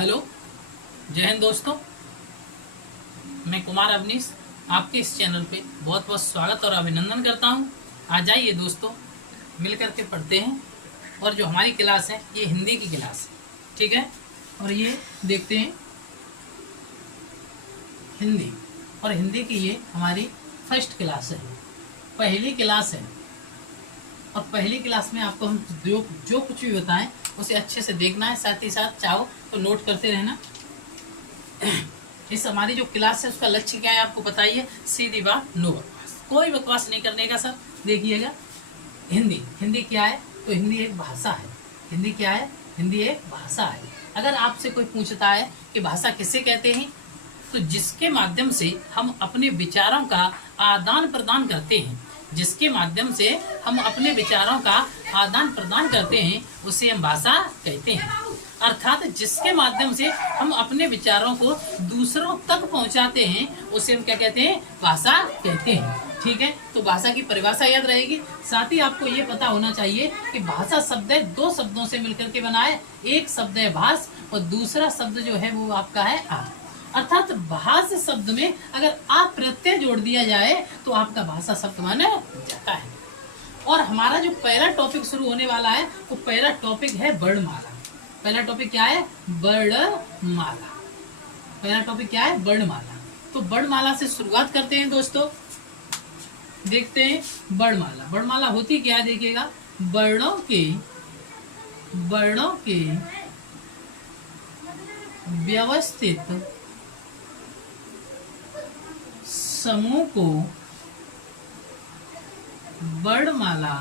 Hello, जय हिंद दोस्तों। मैं कुमार अवनीश आपके इस चैनल पे बहुत बहुत स्वागत और अभिनंदन करता हूँ। आ जाइए दोस्तों, मिल करके पढ़ते हैं। और जो हमारी क्लास है ये हिंदी की क्लास है, ठीक है। और ये देखते हैं हिंदी, और हिंदी की ये हमारी फर्स्ट क्लास है, पहली क्लास है। और पहली क्लास में आपको हम जो कुछ भी बताएं उसे अच्छे से देखना है, साथ ही साथ चाहो तो नोट करते रहना। इस हमारी जो क्लास है उसका लक्ष्य क्या है आपको बताइए। सीधी बात, नो बकवास, कोई बकवास नहीं करने का सर। देखिएगा, हिंदी क्या है? तो हिंदी एक भाषा है। हिंदी क्या है? हिंदी एक भाषा है। अगर आपसे कोई पूछता है कि भाषा किसे कहते हैं, तो जिसके माध्यम से हम अपने विचारों का आदान प्रदान करते हैं, जिसके माध्यम से हम अपने विचारों का आदान प्रदान करते हैं, उसे हम भाषा कहते हैं। अर्थात जिसके माध्यम से हम अपने विचारों को दूसरों तक पहुंचाते हैं, उसे हम क्या कहते हैं? भाषा कहते हैं, ठीक है। तो भाषा की परिभाषा याद रहेगी। साथ ही आपको ये पता होना चाहिए कि भाषा शब्द है, दो शब्दों से मिलकर के बना है। एक शब्द है भाष और दूसरा शब्द जो है वो आपका है आ। अर्थात भाष शब्द में अगर आ प्रत्यय जोड़ दिया जाए तो आपका भाषा शब्द बन जाता है। और हमारा जो पहला टॉपिक शुरू होने वाला है वो पहला टॉपिक है वर्णमाला। पहला टॉपिक क्या है? वर्णमाला। पहला टॉपिक क्या है? वर्णमाला। तो वर्णमाला से शुरुआत करते हैं दोस्तों। देखते हैं वर्णमाला। वर्णमाला होती क्या है? देखिएगा, वर्णों के व्यवस्थित समूह को वर्णमाला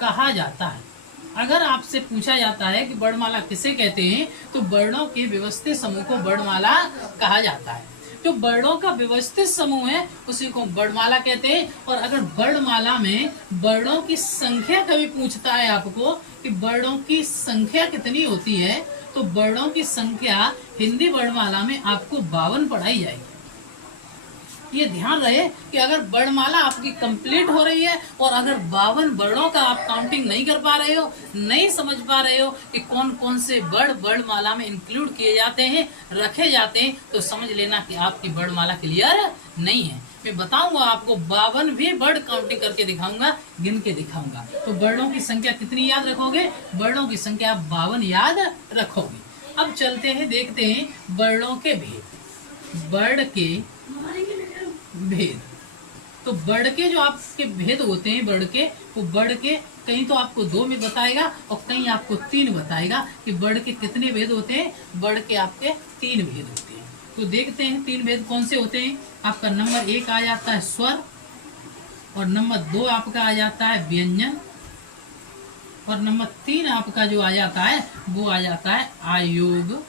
कहा जाता है। अगर आपसे पूछा जाता है कि वर्णमाला किसे कहते हैं, तो वर्णों के व्यवस्थित समूह को वर्णमाला कहा जाता है। जो वर्णों का व्यवस्थित समूह है उसी को वर्णमाला कहते हैं। और अगर वर्णमाला में वर्णों की संख्या कभी पूछता है आपको कि वर्णों की संख्या कितनी होती है, तो वर्णों की संख्या हिंदी वर्णमाला में आपको 52 पढ़ाई जाएगी। ये ध्यान रहे कि अगर वर्णमाला आपकी कंप्लीट हो रही है और अगर 52 वर्णों का आप काउंटिंग नहीं कर पा रहे हो, नहीं समझ पा रहे हो कि कौन कौन से वर्ण वर्णमाला में इंक्लूड किए जाते हैं, रखे जाते हैं, तो समझ लेना कि आपकी वर्णमाला क्लियर नहीं है। मैं बताऊंगा आपको 52 भी वर्ड काउंटिंग करके दिखाऊंगा, गिन के दिखाऊंगा। तो वर्णों की संख्या कितनी याद रखोगे? वर्णों की संख्या आप 52 याद रखोगे। अब चलते हैं, देखते हैं वर्णों के भेद। वर्ण के भेद, तो वर्ण के जो आपके भेद होते हैं, वर्ण के, वो वर्ण के कहीं तो आपको 2 में बताएगा और कहीं आपको 3 बताएगा कि वर्ण के कितने भेद होते हैं। वर्ण के आपके 3 भेद होते हैं। तो देखते हैं 3 भेद कौन से होते हैं। आपका नंबर 1 आ जाता है स्वर, और नंबर 2 आपका आ जाता है व्यंजन, और नंबर 3 आपका जो आ जाता है वो आ जाता है आयोग।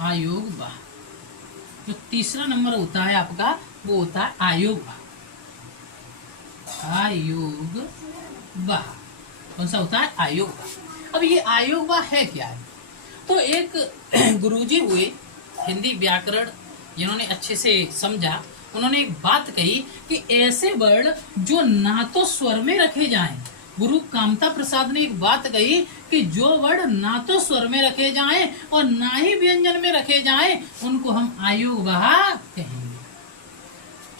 आयोग वाह। जो तीसरा नंबर होता है आपका वो होता है आयोग वाह। आयोग वाह कौन सा होता है? आयोग वाह। अब ये आयोग वाह है क्या है? तो एक गुरुजी हुए हिंदी व्याकरण, जिन्होंने अच्छे से समझा, उन्होंने एक बात कही कि ऐसे वर्ण जो ना तो स्वर में रखे जाएं। गुरु कामता प्रसाद ने एक बात कही कि जो वर्ण ना तो स्वर में रखे जाएं और ना ही व्यंजन में रखे जाएं, उनको हम आयोगवाह कहेंगे।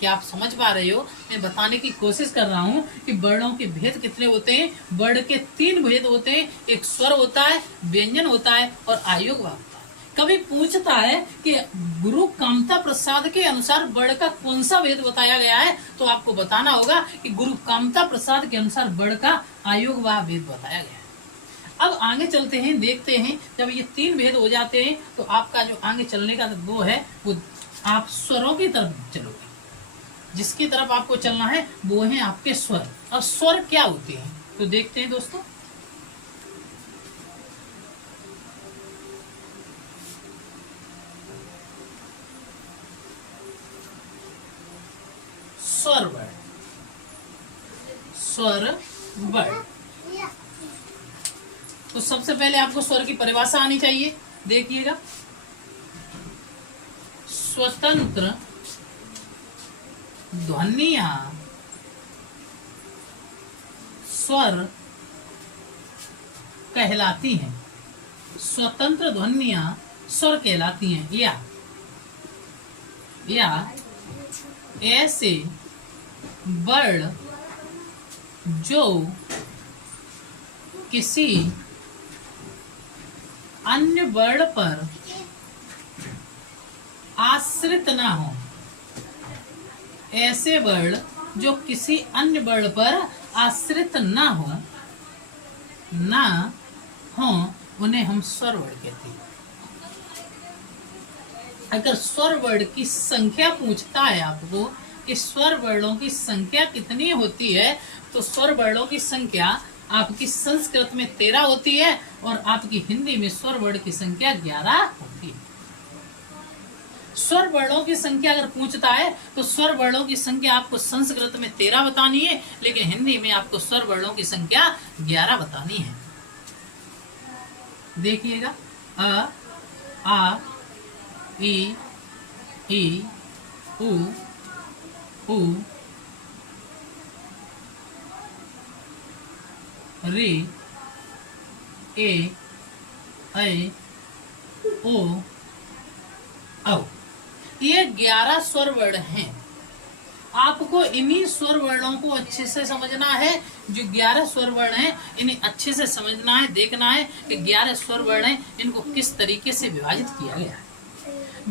क्या आप समझ पा रहे हो? मैं बताने की कोशिश कर रहा हूँ कि वर्णों के भेद कितने होते हैं। वर्ण के 3 भेद होते हैं, एक स्वर होता है, व्यंजन होता है और आयोगवाह होता है। कभी पूछता है कि गुरु कामता प्रसाद के अनुसार वर्ण का कौन सा भेद बताया गया है, तो आपको बताना होगा कि गुरु कामता प्रसाद के अनुसार वर्ण का आयोगवाह भेद बताया गया है। अब आगे चलते हैं, देखते हैं जब ये 3 भेद हो जाते हैं तो आपका जो आगे चलने का वो है, वो आप स्वरों की तरफ चलोगे। जिसकी तरफ आपको चलना है वो है आपके स्वर। अब स्वर क्या होते हैं तो देखते हैं दोस्तों। स्वर वर्ण, स्वर वर्ण। तो सबसे पहले आपको स्वर की परिभाषा आनी चाहिए। देखिएगा, स्वतंत्र ध्वनियां स्वर कहलाती हैं, स्वतंत्र ध्वनियां स्वर कहलाती हैं, या ऐसे वर्ण जो किसी अन्य वर्ण पर आश्रित ना हो, ऐसे वर्ण जो किसी अन्य वर्ण पर आश्रित ना हो उन्हें हम स्वर वर्ण कहते हैं। अगर स्वर वर्ण की संख्या पूछता है आपको कि स्वर वर्णों की संख्या कितनी होती है, तो स्वर वर्णों की संख्या आपकी संस्कृत में 13 होती है और आपकी हिंदी में स्वर वर्ण की संख्या 11 होती है। स्वर वर्णों की संख्या अगर पूछता है तो स्वर वर्णों की संख्या आपको संस्कृत में 13 बतानी है, लेकिन हिंदी में आपको स्वर वर्णों की संख्या 11 बतानी है। देखिएगा, अ, आ, ई, उ, रे, ए, ऐ, ओ, औ। ये 11 स्वर वर्ण हैं। आपको इन्हीं स्वर वर्णों को अच्छे से समझना है। जो 11 स्वर वर्ण हैं इन्हें अच्छे से समझना है, देखना है कि 11 स्वर वर्ण हैं, इनको किस तरीके से विभाजित किया गया है।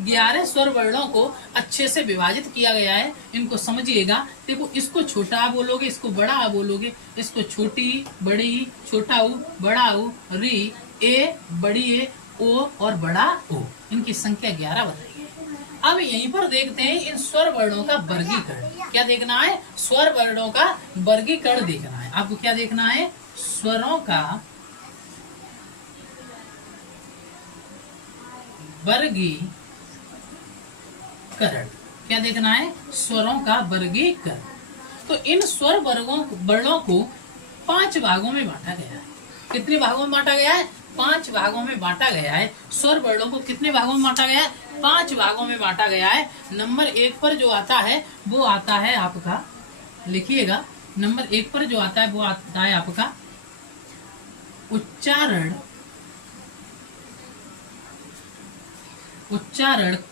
11 स्वर वर्णों को अच्छे से विभाजित किया गया है, इनको समझिएगा। देखो, इसको छोटा आ बोलोगे, इसको बड़ा आ बोलोगे, इसको छोटी, बड़ी, छोटा ऊ, बड़ा ऊ, री, ए, बड़ी ए, ओ और बड़ा ओ, इनकी संख्या 11 बताई है। अब यहीं पर देखते हैं इन स्वर वर्णों का वर्गीकरण। क्या देखना है? स्वर वर्णों का वर्गीकरण देखना है। आपको क्या देखना है? स्वरों का वर्गीकरण। क्या देखना है? स्वरों का वर्गीकरण। तो इन स्वर वर्णों को 5 भागों में बांटा गया है। कितने भागों में बांटा गया है? 5 भागों में बांटा गया है। स्वर वर्णों को कितने भागों में बांटा गया है? 5 भागों में बांटा गया है। नंबर 1 पर जो आता है वो आता है आपका, लिखिएगा, नंबर 1 पर जो आता है वो आता है आपका उच्चारण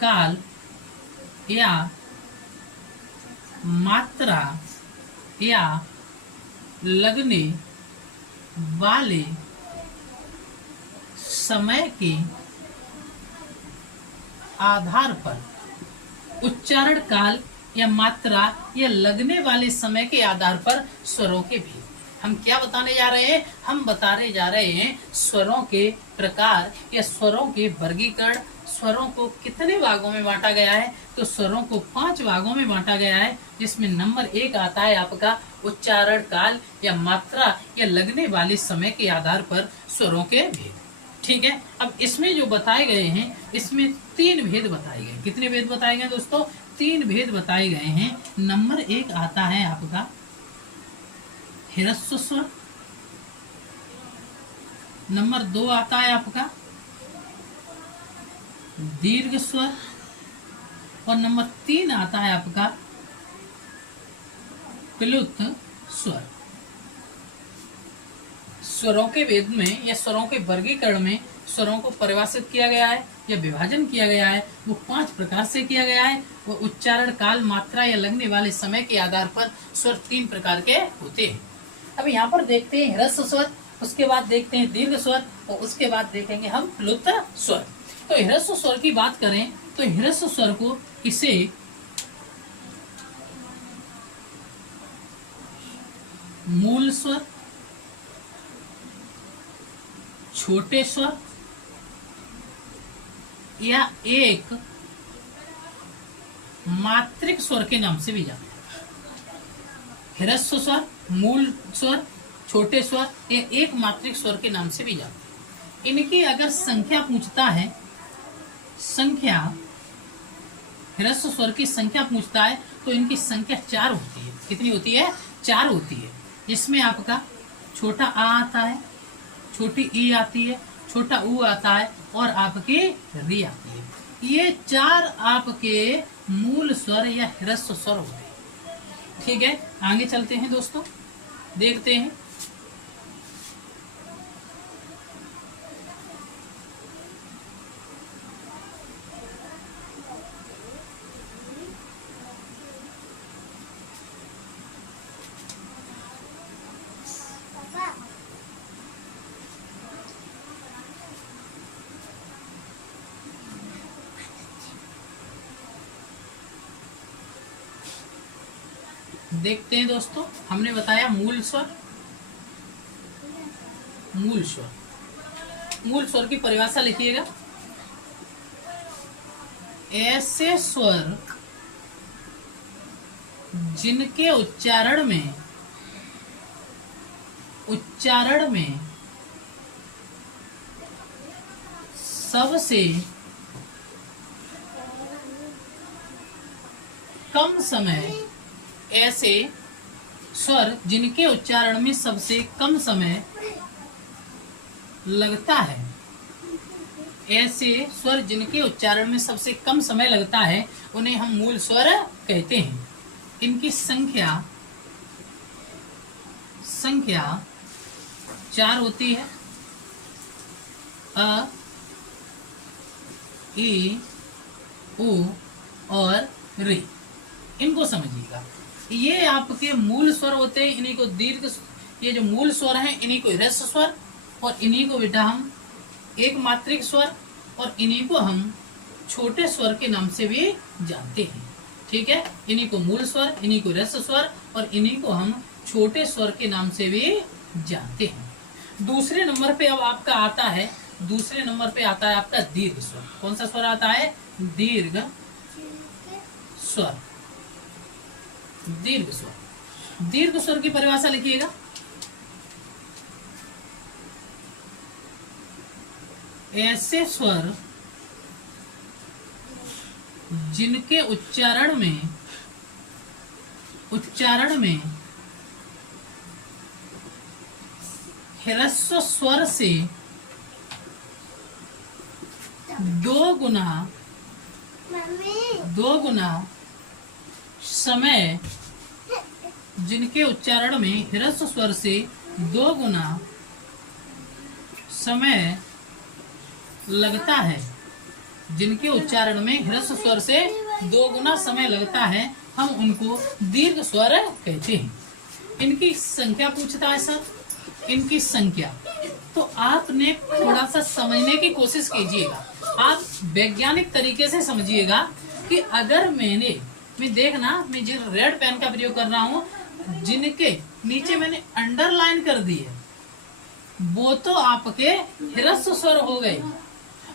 काल या मात्रा या लगने वाले समय के आधार पर, उच्चारण काल या मात्रा या लगने वाले समय के आधार पर स्वरों के भेद। हम क्या बताने जा रहे हैं? हम बताने जा रहे हैं स्वरों के प्रकार या स्वरों के वर्गीकरण। स्वरों को कितने भागों में बांटा गया है? तो स्वरों को 5 भागों में बांटा गया है, जिसमें नंबर 1 आता है आपका उच्चारण काल या मात्रा या लगने वाले समय के आधार पर स्वरों के भेद। ठीक है, अब इसमें जो बताए गए हैं, इसमें 3 भेद बताए गए। कितने भेद बताए गए दोस्तों? 3 भेद बताए गए हैं। नंबर 1 आता है आपका ह्रस्व स्वर, नंबर 2 आता है आपका दीर्घ स्वर और नंबर 3 आता है आपका प्लुत स्वर। स्वरों के भेद में या स्वरों के वर्गीकरण में स्वरों को परिभाषित किया गया है या विभाजन किया गया है, वो 5 प्रकार से किया गया है। वो उच्चारण काल, मात्रा या लगने वाले समय के आधार पर स्वर 3 प्रकार के होते हैं। अब यहाँ पर देखते हैं ह्रस्व स्वर, उसके बाद देखते हैं दीर्घ स्वर और उसके बाद देखेंगे हम प्लुत स्वर। तो ह्रस्व स्वर की बात करें तो ह्रस्व स्वर को इसे मूल स्वर, छोटे स्वर या एक मात्रिक स्वर के नाम से भी जानते हैं। ह्रस्व स्वर, मूल स्वर, छोटे स्वर या एक मात्रिक स्वर के नाम से भी जानते हैं। इनकी अगर संख्या पूछता है, संख्या, ह्रस्व स्वर की संख्या पूछता है तो इनकी संख्या 4 होती है। कितनी होती है? 4 होती है। इसमें आपका छोटा आ आता है, छोटी ई आती है, छोटा ऊ आता है और आपकी री आती है। ये 4 आपके मूल स्वर या ह्रस्व स्वर होते हैं। ठीक है, आगे चलते हैं दोस्तों, देखते हैं देखते हैं दोस्तों, हमने बताया मूल स्वर। मूल स्वर, मूल स्वर की परिभाषा लिखिएगा। ऐसे स्वर जिनके उच्चारण में सबसे कम समय, ऐसे स्वर जिनके उच्चारण में सबसे कम समय लगता है, ऐसे स्वर जिनके उच्चारण में सबसे कम समय लगता है, उन्हें हम मूल स्वर कहते हैं। इनकी संख्या 4 होती है। अ, ई, उ और रे। इनको समझिएगा, ये आपके मूल स्वर होते हैं। इन्हीं को दीर्घ, ये जो मूल स्वर हैं इन्हीं को ह्रस्व स्वर, और इन्हीं को बेटा हम एक मात्रिक स्वर, और इन्हीं को हम छोटे स्वर के नाम से भी जानते हैं। ठीक है, इन्हीं को मूल स्वर, इन्हीं को ह्रस्व स्वर, और इन्हीं को हम छोटे स्वर के नाम से भी जानते हैं। दूसरे नंबर पे अब आपका आता है, दूसरे नंबर पे आता है आपका दीर्घ स्वर। कौन सा स्वर आता है? दीर्घ स्वर। दीर्घ स्वर, दीर्घ स्वर की परिभाषा लिखिएगा। ऐसे स्वर जिनके उच्चारण में ह्रस्व स्वर से 2 गुना समय, जिनके उच्चारण में ह्रस्व स्वर से 2 गुना समय लगता है, जिनके उच्चारण में ह्रस्व स्वर से 2 गुना समय लगता है, हम उनको दीर्घ स्वर कहते हैं। इनकी संख्या पूछता है सर, इनकी संख्या तो आपने थोड़ा सा समझने की कोशिश कीजिएगा। आप वैज्ञानिक तरीके से समझिएगा कि अगर मैं देखना, मैं जिस रेड पेन का प्रयोग कर रहा हूँ, जिनके नीचे मैंने अंडरलाइन कर दी है, वो तो आपके ह्रस्व स्वर हो गए,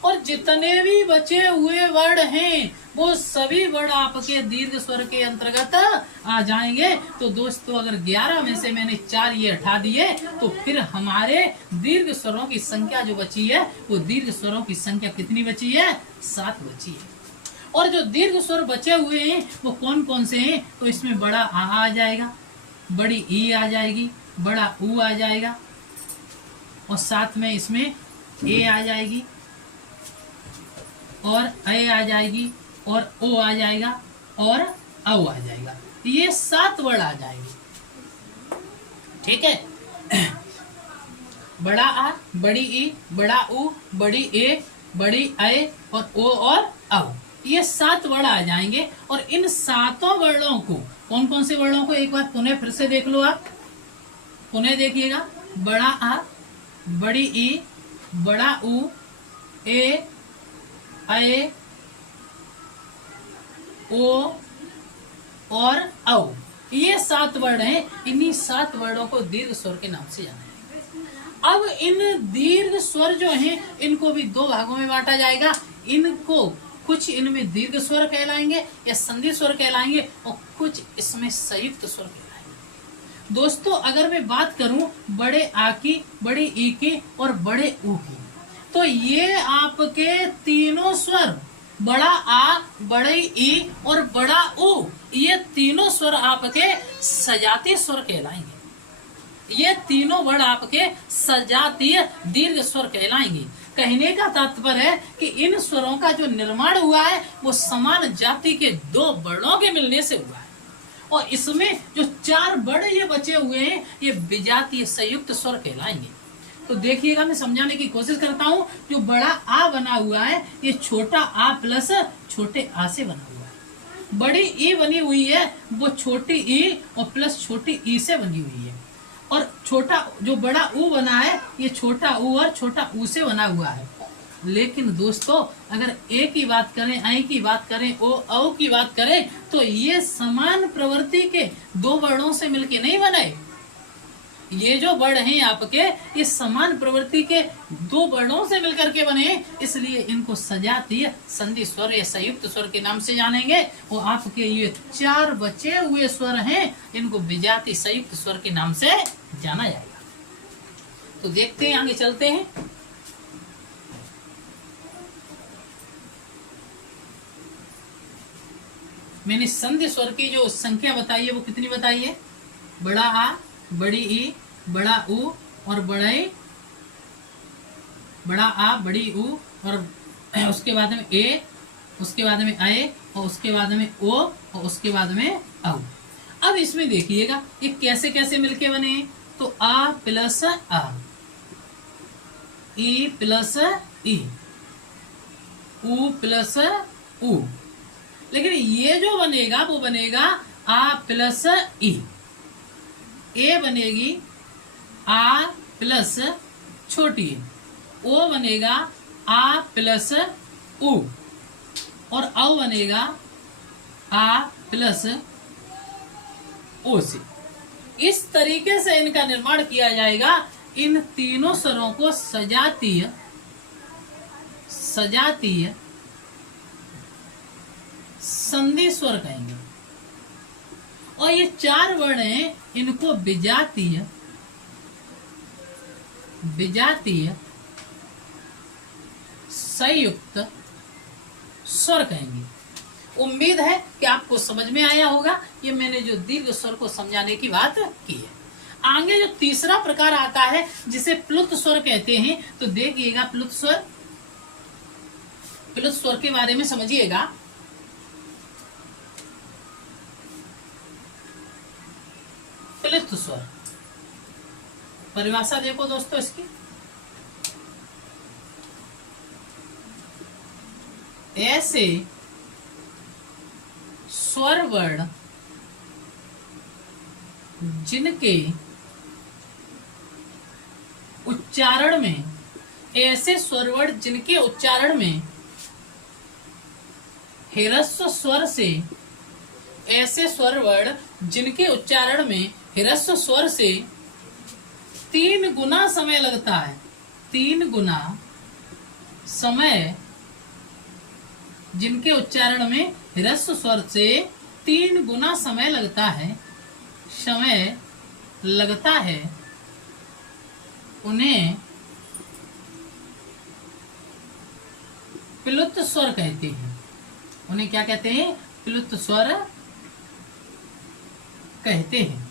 और जितने भी बचे हुए वर्ड हैं वो सभी वर्ड आपके दीर्घ स्वर के अंतर्गत आ जाएंगे। तो दोस्तों, अगर 11 में से मैंने 4 ये हटा दिए, तो फिर हमारे दीर्घ स्वरों की संख्या जो बची है, वो दीर्घ स्वरों की संख्या कितनी बची है? 7 बची है। और जो दीर्घ स्वर बचे हुए हैं वो कौन कौन से हैं? तो इसमें बड़ा आ जाएगा, बड़ी ई आ जाएगी, बड़ा ऊ आ जाएगा, और साथ में इसमें ए आ जाएगी, और ए आ जाएगी, और ओ आ जाएगा, और औ आ जाएगा। ये 7 वर्ड आ जाएंगे। ठीक है, बड़ा आ, बड़ी ई, बड़ा ऊ, बड़ी ए, बड़ी ए, और ओ और औ, ये 7 वर्ड आ जाएंगे। और इन 7 वर्डों को, कौन कौन से वर्डों को एक बार पुनः फिर से देख लो आप, पुनः देखिएगा। बड़ा आ, बड़ी ई, बड़ा ऊ, ए, ओ और औ, ये 7 वर्ड हैं। इन्हीं 7 वर्डों को दीर्घ स्वर के नाम से जाना है। अब इन दीर्घ स्वर जो हैं, इनको भी 2 भागों में बांटा जाएगा। इनको कुछ इनमें दीर्घ स्वर कहलाएंगे या संधि स्वर कहलाएंगे, और कुछ इसमें संयुक्त स्वर कहलाएंगे। दोस्तों, अगर मैं बात करूं बड़े आ की, बड़े ई की और बड़े ऊ की, तो ये आपके तीनों स्वर, बड़ा आ, बड़े ई और बड़ा ऊ, ये तीनों स्वर आपके सजातीय स्वर कहलाएंगे। ये तीनों वर्ड आपके सजातीय दीर्घ स्वर कहलाएंगे। कहने का तात्पर्य है कि इन स्वरों का जो निर्माण हुआ है वो समान जाति के 2 वर्णों के मिलने से हुआ है, और इसमें जो 4 वर्ड ये बचे हुए हैं, ये विजातीय संयुक्त स्वर कहलाएंगे। तो देखिएगा, मैं समझाने की कोशिश करता हूँ। जो बड़ा आ बना हुआ है, ये छोटा आ प्लस छोटे आ से बना हुआ है। बड़ी ई बनी हुई है, वो छोटी ई और प्लस छोटी ई से बनी हुई है। और छोटा जो बड़ा ऊ बना है, ये छोटा ऊ और छोटा ऊ से बना हुआ है। लेकिन दोस्तों अगर ए की बात करें, ऐ की बात करें, ओ औ की बात करें, तो ये समान प्रवृत्ति के दो वर्णों से मिलके नहीं बने। ये जो वर्ण हैं आपके, ये समान प्रवृत्ति के दो वर्णों से मिलकर के बने, इसलिए इनको सजातीय संधि स्वर या संयुक्त स्वर के नाम से जानेंगे। वो आपके ये चार बचे हुए स्वर हैं, इनको विजातीय संयुक्त स्वर के नाम से जाना जाएगा। तो देखते हैं, आगे चलते हैं। मैंने संधि स्वर की जो संख्या बताई है वो कितनी बताई है? बड़ा आ, बड़ी ई, बड़ा उ और बड़े, बड़ा आ, बड़ी उ और उसके बाद में ए, उसके बाद में आए और उसके बाद में ओ और उसके बाद में औ। अब इसमें देखिएगा ये कैसे कैसे मिलके बने। तो आ प्लस आ, ई प्लस ई, उ प्लस उ। लेकिन ये जो बनेगा वो बनेगा आ प्लस ई। ए बनेगी आ प्लस छोटी, ओ बनेगा आ प्लस उ और औ बनेगा आ प्लस ओ से। इस तरीके से इनका निर्माण किया जाएगा। इन तीनों स्वरों को सजातीय संधि स्वर कहेंगे। और ये चार वर्ण हैं, इनको विजातीय संयुक्त स्वर कहेंगे। उम्मीद है कि आपको समझ में आया होगा। ये मैंने जो दीर्घ स्वर को समझाने की बात की है। आगे जो तीसरा प्रकार आता है जिसे प्लुत स्वर कहते हैं, तो देखिएगा प्लुत स्वर के बारे में समझिएगा। प्लुत स्वर परिभाषा देखो दोस्तों इसकी। ऐसे स्वर वर्ण जिनके उच्चारण में, ऐसे स्वर वर्ण जिनके उच्चारण में ह्रस्व स्वर से, ऐसे स्वर वर्ण जिनके उच्चारण में ह्रस्व स्वर से 3 गुना समय लगता है। 3 गुना समय, जिनके उच्चारण में ह्रस्व स्वर से 3 गुना समय लगता है, उन्हें प्लुत स्वर कहते हैं। उन्हें क्या कहते हैं? प्लुत स्वर कहते हैं।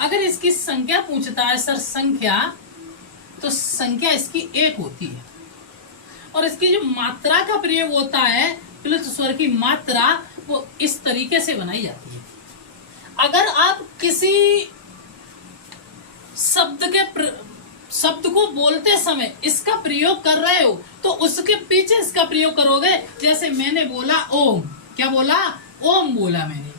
अगर इसकी संख्या पूछता है सर संख्या, तो संख्या इसकी 1 होती है। और इसकी जो मात्रा का प्रयोग होता है, प्लुत स्वर की मात्रा, वो इस तरीके से बनाई जाती है। अगर आप किसी शब्द को बोलते समय इसका प्रयोग कर रहे हो, तो उसके पीछे इसका प्रयोग करोगे। जैसे मैंने बोला ओम, क्या बोला? ओम बोला मैंने,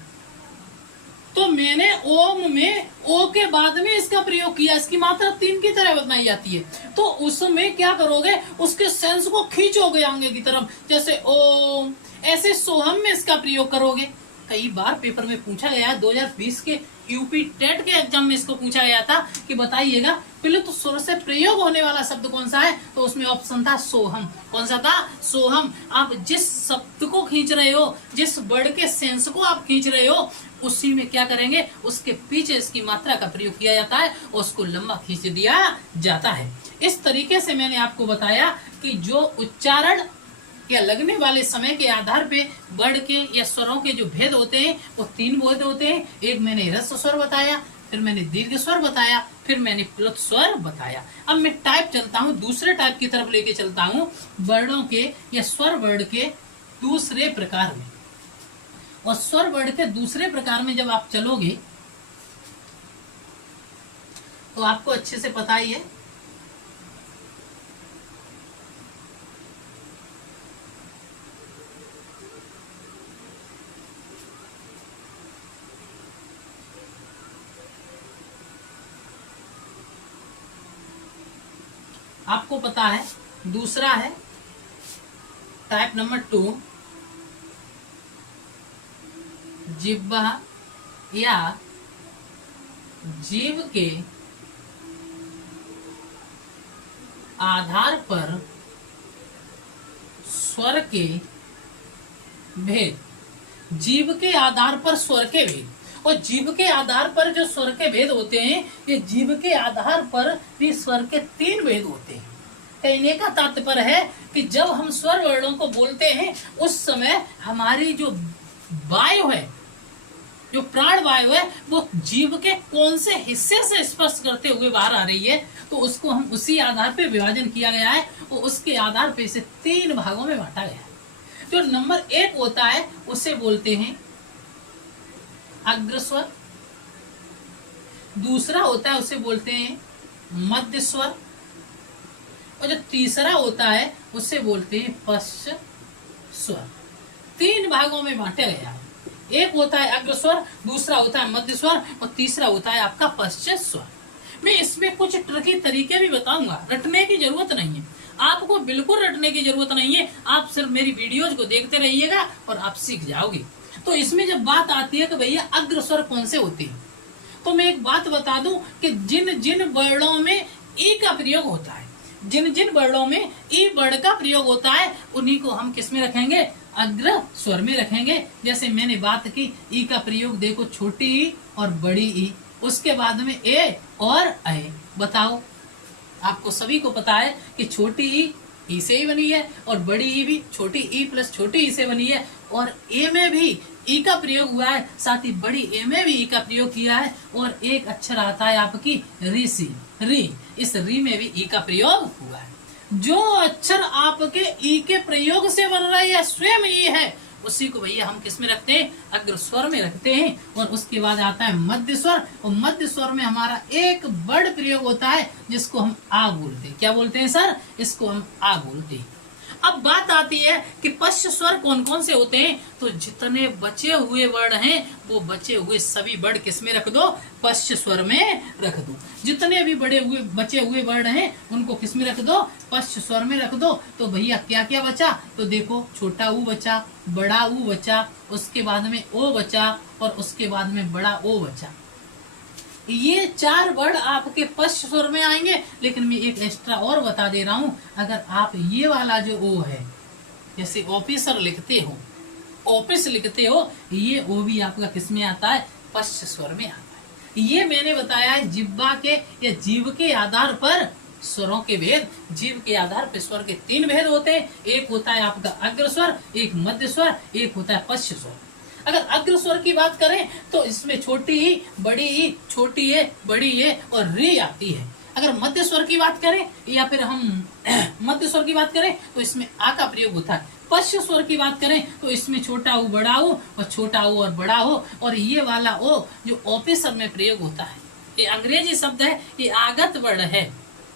तो मैंने ओम में ओ के बाद में इसका प्रयोग किया। इसकी मात्रा 3 की तरह बनाई जाती है। तो उसमें क्या करोगे? उसके सेंस को खींचोगे आगे की तरफ, जैसे ओम। ऐसे सोहम में इसका प्रयोग करोगे। कई बार पेपर में पूछा गया है, 2020 के यूपी टेट के एग्जाम में इसको पूछा गया था कि बताइएगा प्लुत स्वर से प्रयोग होने वाला शब्द कौन सा है? तो उसमें ऑप्शन था सोहम। कौन सा था? सोहम। आप जिस शब्द को खींच रहे हो, जिस वर्ड के सेंस को आप खींच रहे हो, उसी में क्या करेंगे? उसके पीछे इसकी मात्रा का प्रयोग किया जाता है और उसको लंबा खींच दिया जाता है। इस तरीके से मैंने आपको बताया कि जो उच्चारण या लगने वाले समय के आधार पे वर्ण के या स्वरों के जो भेद होते हैं, वो 3 भेद होते हैं। एक मैंने ह्रस्व स्वर बताया, फिर मैंने दीर्घ स्वर बताया, फिर मैंने प्लुत स्वर बताया। अब मैं टाइप चलता हूँ, दूसरे टाइप की तरफ लेके चलता हूँ, वर्णों के या स्वर वर्ण के दूसरे प्रकार में। और स्वर वर्ण के दूसरे प्रकार में जब आप चलोगे तो आपको अच्छे से पता ही है आपको पता है दूसरा है टाइप नंबर 2, जिह्वा या जीव के आधार पर स्वर के भेद। जीव के आधार पर स्वर के भेद, और जीव के आधार पर जो स्वर के भेद होते हैं, ये जीव के आधार पर भी स्वर के 3 भेद होते हैं। कहने का तात्पर्य है कि जब हम स्वर वर्णों को बोलते हैं उस समय हमारी जो वायु है, जो प्राण वायु है, वो जीव के कौन से हिस्से से स्पर्श करते हुए बाहर आ रही है, तो उसको हम उसी आधार पे विभाजन किया गया है और उसके आधार पे इसे 3 भागों में बांटा गया है। जो नंबर 1 होता है उसे बोलते हैं अग्रस्वर, दूसरा होता है उसे बोलते हैं मध्य स्वर, और जो तीसरा होता है उसे बोलते हैं पश्च स्वर। 3 भागों में बांटा गया है। एक होता है अग्रस्वर, दूसरा होता है मध्य स्वर और तीसरा होता है आपका पश्चात स्वर। मैं इसमें कुछ ट्रिकी तरीके भी बताऊंगा, रटने की जरूरत नहीं है, आपको बिल्कुल रटने की जरूरत नहीं है। आप सिर्फ मेरी वीडियोज को देखते रहिएगा और आप सीख जाओगे। तो इसमें जब बात आती है कि भैया अग्रस्वर कौन से होते हैं, तो मैं एक बात बता दूं कि जिन जिन वर्णों में ई का प्रयोग होता है, जिन जिन वर्णों में ई वर्ण का प्रयोग होता है, उन्हीं को हम किस में रखेंगे, अग्र स्वर में रखेंगे। जैसे मैंने बात की, ई का प्रयोग देखो छोटी ई और बड़ी ई, उसके बाद में ए और ऐ। बताओ, आपको सभी को पता है कि छोटी ई से ही बनी है और बड़ी ई भी छोटी ई प्लस छोटी ई से बनी है, और ए में भी ई का प्रयोग हुआ है, साथ ही बड़ी ए में भी ई का प्रयोग किया है, और एक अक्षर आता है आपकी री सी, री, इस री में भी ई का प्रयोग हुआ है। जो अक्षर आपके ई के प्रयोग से बन रहा है स्वयं ई है, उसी को भैया हम किस में रखते हैं, अग्र स्वर में रखते हैं। और उसके बाद आता है मध्य स्वर, और मध्य स्वर में हमारा एक वर्ड प्रयोग होता है जिसको हम आ बोलते हैं। क्या बोलते हैं सर, इसको हम आ बोलते हैं। अब बात आती है कि पश्च स्वर कौन कौन से होते हैं, तो जितने बचे हुए वर्ण हैं वो बचे हुए सभी वर्ण किस में रख दो, पश्च स्वर में रख दो। जितने भी बचे हुए वर्ण हैं उनको किस में रख दो, पश्च स्वर में रख दो। तो भैया क्या क्या बचा, तो देखो छोटा ऊ बचा, बड़ा ऊ बचा, उसके बाद में ओ बचा, और उसके बाद में बड़ा ओ बचा। ये 4 वर्ड आपके पश्च स्वर में आएंगे। लेकिन मैं एक एक्स्ट्रा और बता दे रहा हूँ, अगर आप ये वाला जो ओ है, जैसे ऑफिसर लिखते हो, ऑफिस लिखते हो, ये ओ भी आपका किस में आता है, पश्च स्वर में आता है। ये मैंने बताया है जिह्वा के या जीव के आधार पर स्वरों के भेद। जीव के आधार पर स्वर के 3 भेद होते हैं, एक होता है आपका अग्र स्वर, एक मध्य स्वर, एक होता है पश्च स्वर। अगर अग्र स्वर की बात करें तो इसमें छोटी ई, बड़ी ई, छोटी ए, बड़ी ए और री आती है। अगर मध्य स्वर की बात करें या फिर हम मध्य स्वर की बात करें तो इसमें आ का प्रयोग होता है। पश्च स्वर की बात करें तो इसमें छोटा ऊ, बड़ा ऊ, और छोटा ऊ और बड़ा हो, और ये वाला ओ जो ऑफिसर में प्रयोग होता है, ये अंग्रेजी शब्द है, ये आगत वर्ण है,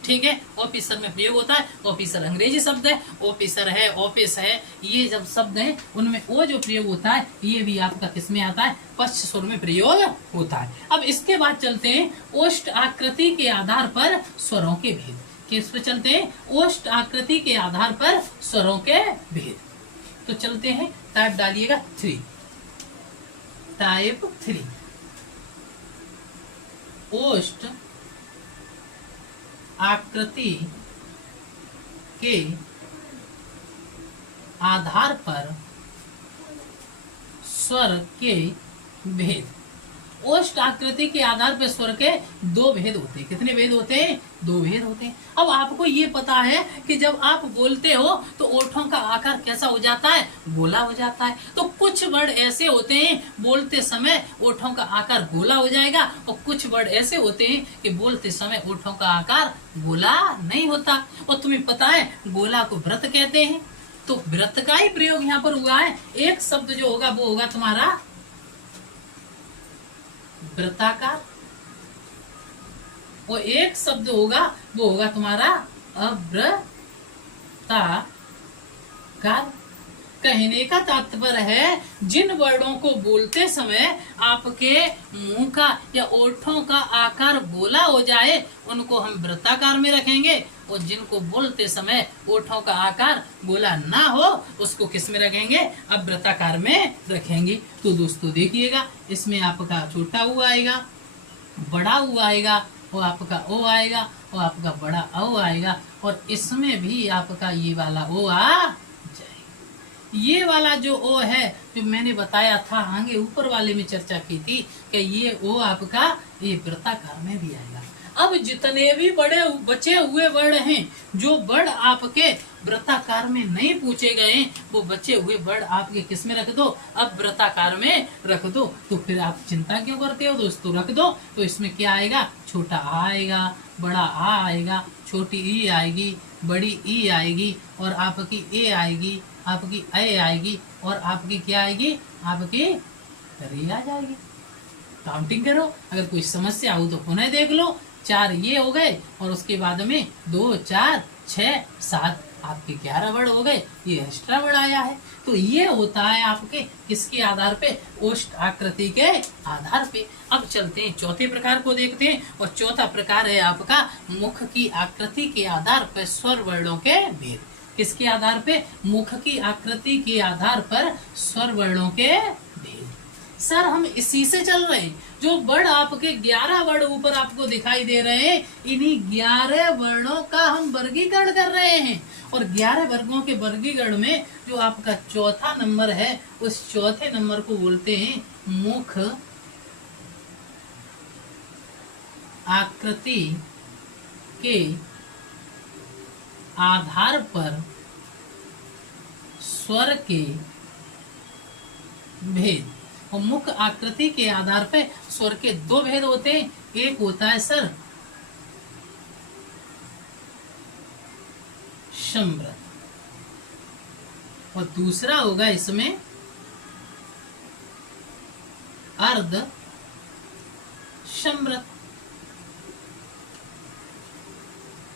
ठीक है। ऑफिसर में प्रयोग होता है, ऑफिसर अंग्रेजी शब्द है, ऑफिसर है, ऑफिस है, ये जब शब्द हैं उनमें ओ जो प्रयोग होता है ये भी आपका किस में आता है, पश्च स्वर में प्रयोग होता है। अब इसके बाद चलते हैं ओष्ठ आकृति के आधार पर स्वरों के भेद। किस पे चलते हैं, ओष्ठ आकृति के आधार पर स्वरों के भेद। तो चलते हैं, टाइप डालिएगा 3, टाइप 3, ओष्ठ आकृति के आधार पर स्वर के भेद। ओष्ठ आकृति के आधार पर स्वर के 2 भेद होते हैं। कितने भेद होते हैं, 2 भेद होते हैं। अब आपको ये पता है कि जब आप बोलते हो तो ओठों का आकार कैसा हो जाता है, गोला हो जाता है। तो कुछ वर्ड ऐसे होते हैं बोलते समय ओठों का आकार गोला हो जाएगा, और कुछ वर्ड ऐसे होते हैं कि बोलते समय ओठों का आकार गोला नहीं होता। और तुम्हें पता है गोला को व्रत कहते हैं, तो व्रत का ही प्रयोग यहाँ पर हुआ है। एक शब्द जो होगा वो होगा तुम्हारा वृत्ताकार, और एक शब्द होगा वो होगा तुम्हारा अवृत्ताकार। कहने का तात्पर्य है जिन वर्णों को बोलते समय आपके मुंह का या ओठों का आकार गोला हो जाए उनको हम वृत्ताकार में रखेंगे, और जिनको बोलते समय ओठों का आकार गोला ना हो उसको किस में रखेंगे, अब वृत्ताकार में रखेंगे। तो दोस्तों देखिएगा, इसमें आपका छोटा ऊ आएगा, बड़ा ऊ आएगा, और आपका ओ आएगा, और आपका बड़ा ओ आएगा, और इसमें भी आपका ये वाला ओ आ जाएगा। ये वाला जो ओ है जो मैंने बताया था आगे ऊपर वाले में चर्चा की थी कि ये ओ आपका ये वृत्ताकार में भी आएगा। अब जितने भी बड़े बचे हुए वर्ण हैं, जो वर्ण आपके वृत्ताकार में नहीं पूछे गए वो बचे हुए वर्ण आपके किस में रख दो, अब वृत्ताकार में रख दो। तो फिर आप चिंता क्यों करते हो दोस्तों, रख दो। तो इसमें क्या आएगा, छोटा आ आएगा, बड़ा आ आएगा, छोटी ई आएगी, बड़ी ई आएगी, और आपकी ए आएगी, आपकी ए आएगी, और आपकी क्या आएगी, आपकी री आ जाएगी। काउंटिंग करो, अगर कोई समस्या हो तो पुनः देख लो। 4 ये हो गए, और उसके बाद में 2 4 6 7 आपके 11 वर्ड हो गए, ये एक्स्ट्रा वर्ड आया है। तो ये होता है आपके किसके आधार पे, ओष्ठ आकृति के आधार पे। अब चलते हैं चौथे प्रकार को देखते हैं, और चौथा प्रकार है आपका मुख की आकृति के आधार पर स्वर वर्णों के भेद। किसके आधार पे, मुख की आकृति के आधार पर स्वर वर्णों के भेद। सर हम इसी से चल रहे हैं, जो वर्ण आपके 11 वर्ण ऊपर आपको दिखाई दे रहे हैं, इन्हीं 11 वर्णों का हम वर्गीकरण कर रहे हैं। और 11 वर्गों के वर्गीकरण में जो आपका चौथा नंबर है, उस चौथे नंबर को बोलते हैं मुख आकृति के आधार पर स्वर के भेद। और मुख आकृति के आधार पे स्वर के 2 भेद होते हैं। एक होता है सर सम्रत, और दूसरा होगा इसमें अर्ध सम्रत।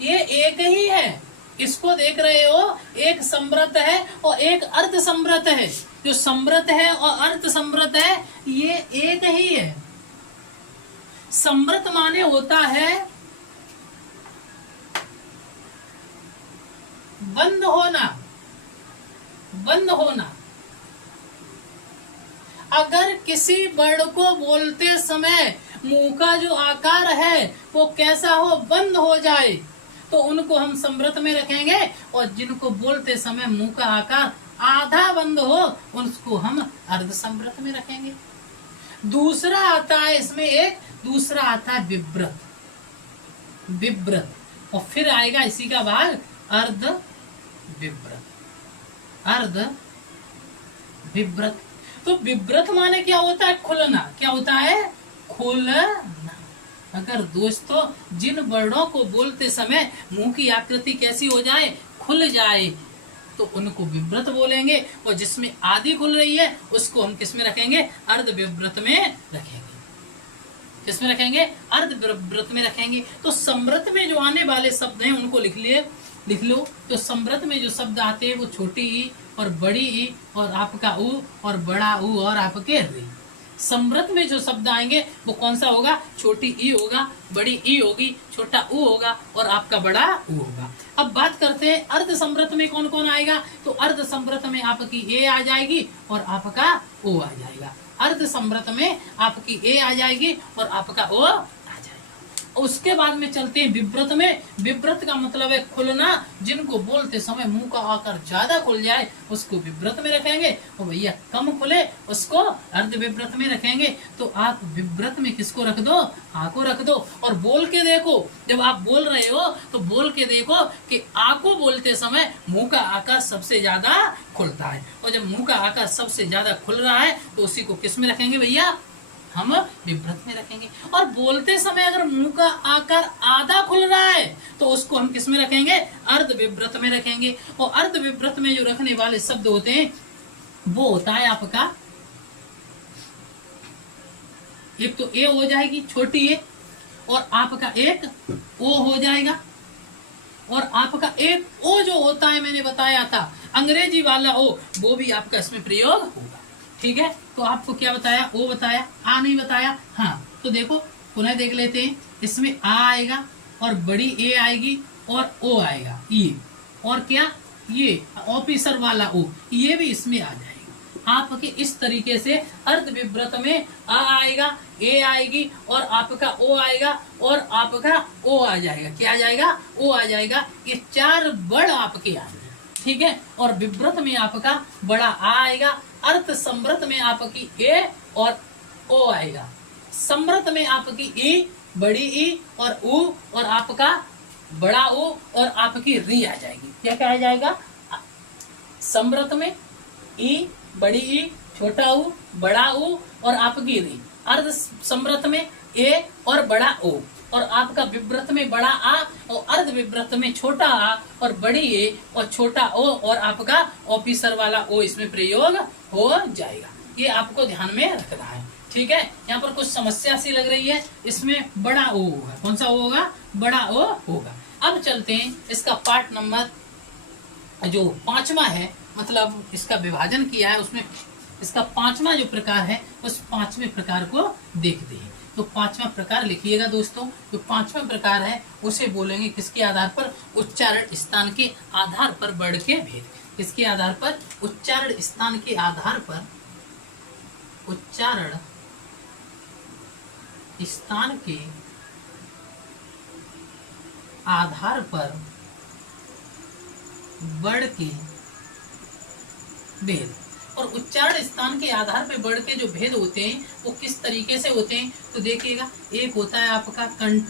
ये एक ही है, इसको देख रहे हो, एक सम्रत है और एक अर्ध सम्रत है। जो सम्रत है और अर्ध सम्रत है ये एक ही है। सम्रत माने होता है बंद होना, बंद होना। अगर किसी वर्ण को बोलते समय मुंह का जो आकार है वो कैसा हो, बंद हो जाए, तो उनको हम सम्रत में रखेंगे। और जिनको बोलते समय मुंह का आकार आधा बंद हो उसको हम अर्ध सम्रत में रखेंगे। दूसरा आता है इसमें एक, दूसरा आता है विव्रत, विव्रत, और फिर आएगा इसी का भाग अर्ध विव्रत, अर्ध विव्रत। तो विव्रत माने क्या होता है, खुलना। क्या होता है, खुलना। अगर दोस्तों जिन वर्णों को बोलते समय मुंह की आकृति कैसी हो जाए, खुल जाए, तो उनको विव्रत बोलेंगे। और जिसमें आदि खुल रही है उसको हम किस में रखेंगे, अर्ध विव्रत में रखेंगे। किस में रखेंगे, अर्ध विव्रत में रखेंगे। तो सम्रत में जो आने वाले शब्द हैं उनको लिख लो। तो सम्रत में जो शब्द आते हैं वो छोटी ई और बड़ी ई और आपका ऊ और बड़ा ऊ और आपके री। सम्रत में जो शब्द आएंगे वो कौन सा होगा, छोटी ई होगा, बड़ी ई होगी, छोटा ऊ होगा और आपका बड़ा ऊ होगा। अब बात करते हैं अर्ध सम्रत में कौन कौन आएगा। तो अर्ध सम्रत में आपकी ए आ जाएगी और आपका ओ आ जाएगा। अर्ध सम्रत में आपकी ए आ जाएगी और आपका ओ आ जाएगा। उसके बाद में चलते हैं विव्रत में। विव्रत का मतलब है खुलना। जिनको बोलते समय मुंह का आकार ज्यादा खुल जाए उसको विव्रत में रखेंगे, और भैया कम खुले उसको अर्ध विव्रत में रखेंगे। तो आप विव्रत में किसको रख दो, आ को रख दो। और बोल के देखो, जब आप बोल रहे हो तो बोल के देखो कि आ को बोलते समय मुंह का आकार सबसे ज्यादा खुलता है, और जब मुंह का आकार सबसे ज्यादा खुल रहा है तो उसी को किस में रखेंगे भैया, हम विव्रत में रखेंगे। और बोलते समय अगर मुंह का आकार आधा खुल रहा है तो उसको हम किस में रखेंगे, अर्ध विव्रत में रखेंगे। और अर्ध विव्रत में जो रखने वाले शब्द होते हैं वो होता है आपका, एक तो ए हो जाएगी छोटी ए, और आपका एक ओ हो जाएगा, और आपका एक ओ जो होता है मैंने बताया था अंग्रेजी वाला ओ, वो भी आपका इसमें प्रयोग होगा। ठीक है, तो आपको क्या बताया, ओ बताया, आ नहीं बताया। हाँ, तो देखो पुनः देख लेते हैं। इसमें आ आएगा, और बड़ी ए आएगी और ओ आएगा ई, और क्या ये ऑफिसर वाला ओ, ये भी इसमें आ जाएगा। आपके इस तरीके से अर्ध विव्रत में आ आएगा, ए आएगी और आपका ओ आएगा और आपका ओ आ जाएगा। क्या आ जाएगा? ओ आ जाएगा। ये 4 बड़ आपके आ जाएगा, ठीक है। और विव्रत में आपका बड़ा आ आएगा, अर्थ समृत में आपकी ए और ओ आएगा, समृत में आपकी ई, बड़ी ई और ऊ, और आपका बड़ा ओ और आपकी री आ जाएगी। क्या क्या आ जाएगा? समृत में ई, बड़ी ई, छोटा ऊ, बड़ा ऊ और आपकी री। अर्ध समृत में ए और बड़ा ओ, और आपका विव्रत में बड़ा आ और अर्ध विव्रत में छोटा आ और बड़ी ए और छोटा ओ, और आपका ऑफिसर वाला ओ इसमें प्रयोग हो जाएगा। ये आपको ध्यान में रखना है, ठीक है। यहाँ पर कुछ समस्या सी लग रही है, इसमें बड़ा ओ होगा। कौन सा ओ होगा? बड़ा ओ होगा। अब चलते हैं इसका पार्ट नंबर जो 5वां है, मतलब इसका विभाजन किया है, उसमें इसका 5वां जो प्रकार है उस 5वें प्रकार को देखते हैं। तो 5वां प्रकार लिखिएगा दोस्तों। जो 5वां प्रकार है उसे बोलेंगे किसके आधार पर? उच्चारण स्थान के आधार पर वर्ण के भेद। किसके आधार पर? उच्चारण स्थान के आधार पर, उच्चारण स्थान के आधार पर वर्ण के भेद। और उच्चारण स्थान के आधार पर वर्ण के जो भेद होते हैं वो किस तरीके से होते हैं? तो देखिएगा, एक होता है आपका कंठ,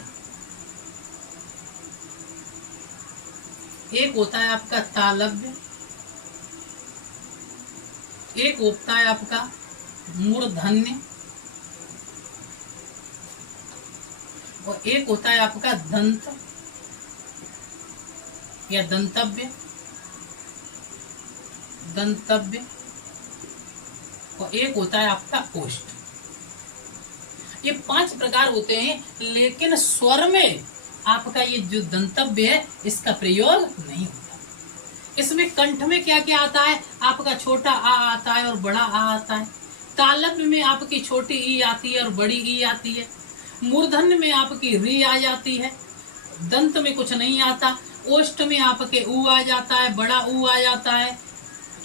एक होता है आपका तालव्य, एक होता है आपका मूर्धन्य, और एक होता है आपका दंत या दंतव्य, दंतव्य, और एक होता है आपका ओष्ठ। ये 5 प्रकार होते हैं, लेकिन स्वर में आपका ये जो दंतव्य है इसका प्रयोग नहीं होता। इसमें कंठ में क्या क्या आता है? आपका छोटा आ आता है और बड़ा आ आता है। तालव्य में आपकी छोटी ई आती है और बड़ी ई आती है। मूर्धन्य में आपकी री आ जाती है। दंत में कुछ नहीं आता। ओष्ठ में आपके ऊ आ जाता है, बड़ा ऊ आ जाता है,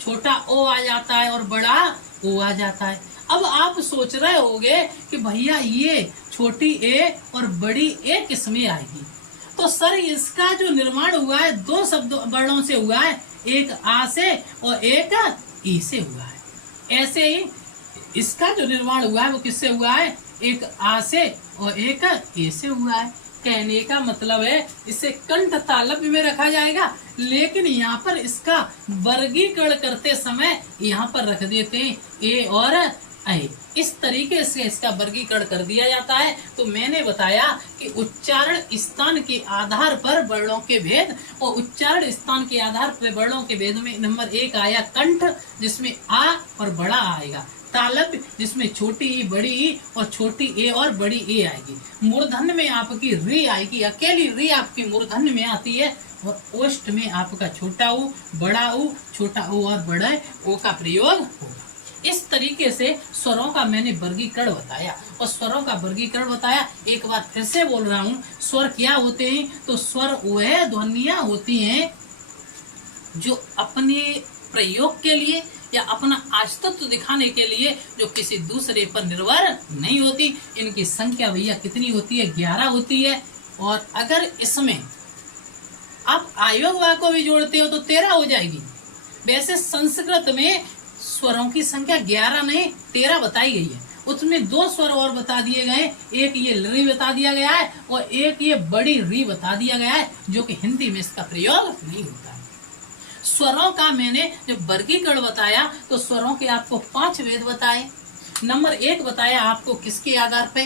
छोटा ओ आ जाता है और बड़ा ओ आ जाता है। अब आप सोच रहे होंगे कि भैया ये छोटी ए और बड़ी ए किस में आएगी? तो सर इसका जो निर्माण हुआ है 2 शब्द वर्णों से हुआ है, एक आ से और एक ई से हुआ है। ऐसे ही इसका जो निर्माण हुआ है वो किससे हुआ है? एक आ से और एक ए से हुआ है। कहने का मतलब है इसे कंठ तालव्य में रखा जाएगा, लेकिन यहाँ पर इसका वर्गीकरण करते समय यहाँ पर रख देते हैं ए और ऐ। इस तरीके से इसका वर्गीकरण कर दिया जाता है। तो मैंने बताया कि उच्चारण स्थान के आधार पर वर्णों के भेद, और उच्चारण स्थान के आधार पर वर्णों के भेद में नंबर 1 आया कंठ, जिसमें आ और बड़ा आएगा। तालव्य जिसमें छोटी ई, बड़ी ई और छोटी ए और बड़ी ए आएगी। मूर्धन्य में आपकी री आएगी, अकेली री आपकी मूर्धन्य में आती है। और ओष्ठ में आपका छोटा ऊ, बड़ा ऊ, छोटा ऊ और बड़ा ओ का प्रयोग होगा। इस तरीके से स्वरों का मैंने वर्गीकरण बताया, और स्वरों का वर्गीकरण बताया। एक बार फिर से बोल रहा हूँ, स्वर क्या होते हैं? तो स्वर वह ध्वनियां होती हैं जो अपने प्रयोग के लिए या अपना अस्तित्व दिखाने के लिए जो किसी दूसरे पर निर्भर नहीं होती। इनकी संख्या भैया कितनी होती है? 11 होती है। और अगर इसमें आप आयोग वा को भी जोड़ते हो तो 13 हो जाएगी। वैसे संस्कृत में स्वरों की संख्या 11 नहीं 13 बताई गई है। उसमें 2 स्वर और बता दिए गए, एक ये री बता दिया गया है और एक ये बड़ी री बता दिया गया है, जो कि हिंदी में इसका प्रयोग नहीं होता है। स्वरों का मैंने जब वर्गीकरण बताया तो स्वरों के आपको 5 भेद बताए। नंबर 1 बताया आपको किसके आधार पे?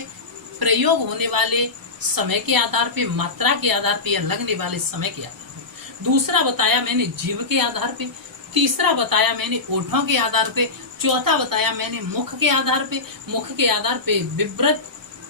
प्रयोग होने वाले समय के आधार पे, मात्रा के आधार पे या लगने वाले समय के आधार पे। दूसरा बताया मैंने जीभ के आधार पे। तीसरा बताया मैंने ओठों के आधार पे। चौथा बताया मैंने मुख के आधार पे। मुख के आधार पे विव्रत,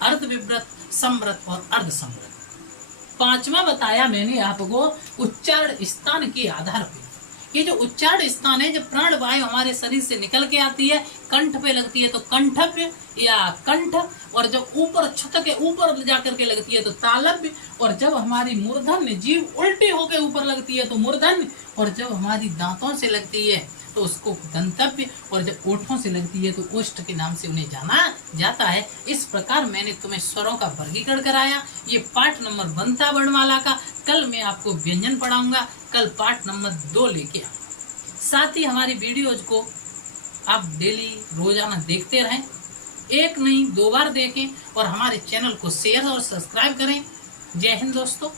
अर्ध विव्रत, समृत और अर्ध समृत। 5वां बताया मैंने आपको उच्चारण स्थान के आधार पे। ये जो उच्चारण स्थान है, जब प्राण वायु हमारे शरीर से निकल के आती है, कंठ पे लगती है तो कंठव्य या कंठ, और जब ऊपर छत के ऊपर जाकर के लगती है तो तालव्य, और जब हमारी मूर्धन्य जीभ उल्टी होकर ऊपर लगती है तो मूर्धन्य, और जब हमारी दांतों से लगती है तो उसको गंतव्य, और जब ओठों से लगती है तो ओष्ठ के नाम से उन्हें जाना जाता है। इस प्रकार मैंने तुम्हें स्वरों का वर्गीकरण कराया। ये पाठ नंबर बनता वर्णमाला का। कल मैं आपको व्यंजन पढ़ाऊंगा, कल पाठ नंबर 2 लेके आ। साथ ही हमारी वीडियोज को आप डेली रोजाना देखते रहें, एक नहीं 2 बार देखें, और हमारे चैनल को शेयर और सब्सक्राइब करें। जय हिंद दोस्तों।